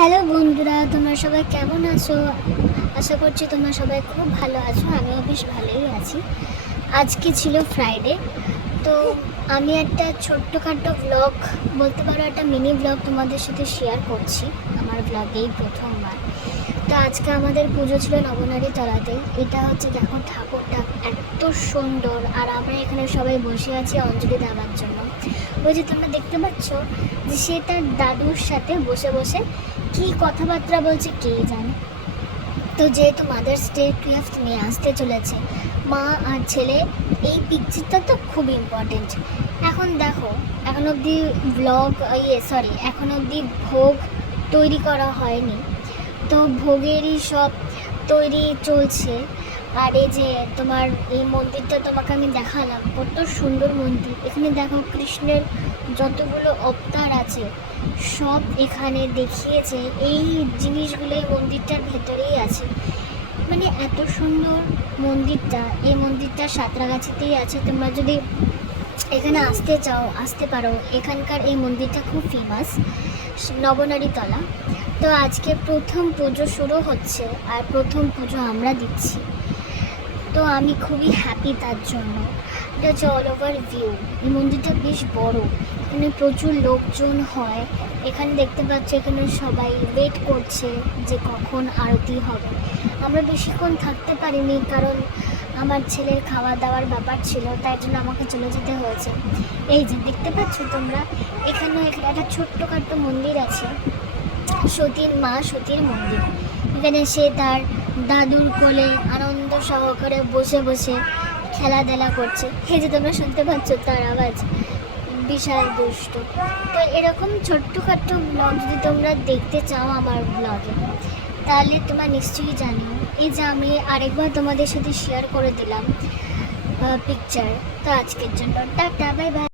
Hello বন্ধুরা, তোমরা সবাই কেমন আছো? আশা করছি তোমরা সবাই খুব ভালো আছো। আমিও বেশ ভালোই আছি। আজকে ছিল ফ্রাইডে, তো আমি একটা ছোট্টখাটো ব্লগ বলতে পারো, একটা মিনি ব্লগ তোমাদের সাথে শেয়ার করছি। আমার ব্লগেই প্রথমবার। তো আজকে আমাদের পুজো ছিল নবনারী তলাতে। এটা হচ্ছে, দেখো ঠাকুরটা এত সুন্দর, আর আমরা এখানে সবাই বসে আছি অঞ্জলি দেওয়ার জন্য। ওই যে তোমরা দেখতে পাচ্ছ যে সে তার দাদুর সাথে বসে বসে কি কথাবার্তা বলছে কে জানে। তো যেহেতু মাদার্স ডে 12th নিয়ে আসতে চলেছে, মা আর ছেলে, এই পিকচারটা তো খুব ইম্পর্টেন্ট। এখন দেখো, এখন অবধি এখন অবধি ভোগ তৈরি করা হয়নি, তো ভোগেরই সব তৈরি চলছে। আর এই যে তোমার এই মন্দিরটা তোমাকে আমি দেখালাম, কত সুন্দর মন্দির। এখানে দেখো কৃষ্ণের যতগুলো অবতার আছে সব এখানে দেখিয়েছে। এই জিনিসগুলো এই মন্দিরটার ভেতরেই আছে। মানে এত সুন্দর মন্দিরটা, এই মন্দিরটা সাঁতরাগাছিতেই আছে। তোমরা যদি এখানে আসতে চাও আসতে পারো। এখানকার এই মন্দিরটা খুব ফেমাস, নবনারী তলা। তো আজকে প্রথম পুজো শুরু হচ্ছে, আর প্রথম পুজো আমরা দিচ্ছি। তো আমি খুবই হ্যাপি তার জন্য। এটা হচ্ছে অল ওভার ভিউ। এই মন্দিরটা বেশ বড়, এখানে প্রচুর লোকজন হয়। এখানে দেখতে পাচ্ছ, এখানে সবাই ওয়েট করছে যে কখন আরতি হবে। আমরা বেশিক্ষণ থাকতে পারিনি, কারণ আমার ছেলের খাওয়া দাওয়ার ব্যাপার ছিল, তাই জন্য আমাকে চলে যেতে হয়েছে। এই যে দেখতে পাচ্ছ তোমরা, এখানে একটা ছোট্টখাট্ট মন্দির আছে, সতীর মা সতীর মন্দির। এখানে সে তার দাদুর কোলে আনন্দ সহকারে বসে বসে খেলাধুলা করছে। এই যে তোমরা শুনতে পাচ্ছ তার আওয়াজ, বিশাল দুষ্ট। তো এরকম ছোট্টখাট্ট ব্লগ যদি তোমরা দেখতে চাও আমার ব্লগে, তাহলে তোমরা নিশ্চয়ই জানিও। এই যে আমি আরেকবার তোমাদের সাথে শেয়ার করে দিলাম পিকচার। তো আজকের জন্য টাটা, বাই বাই।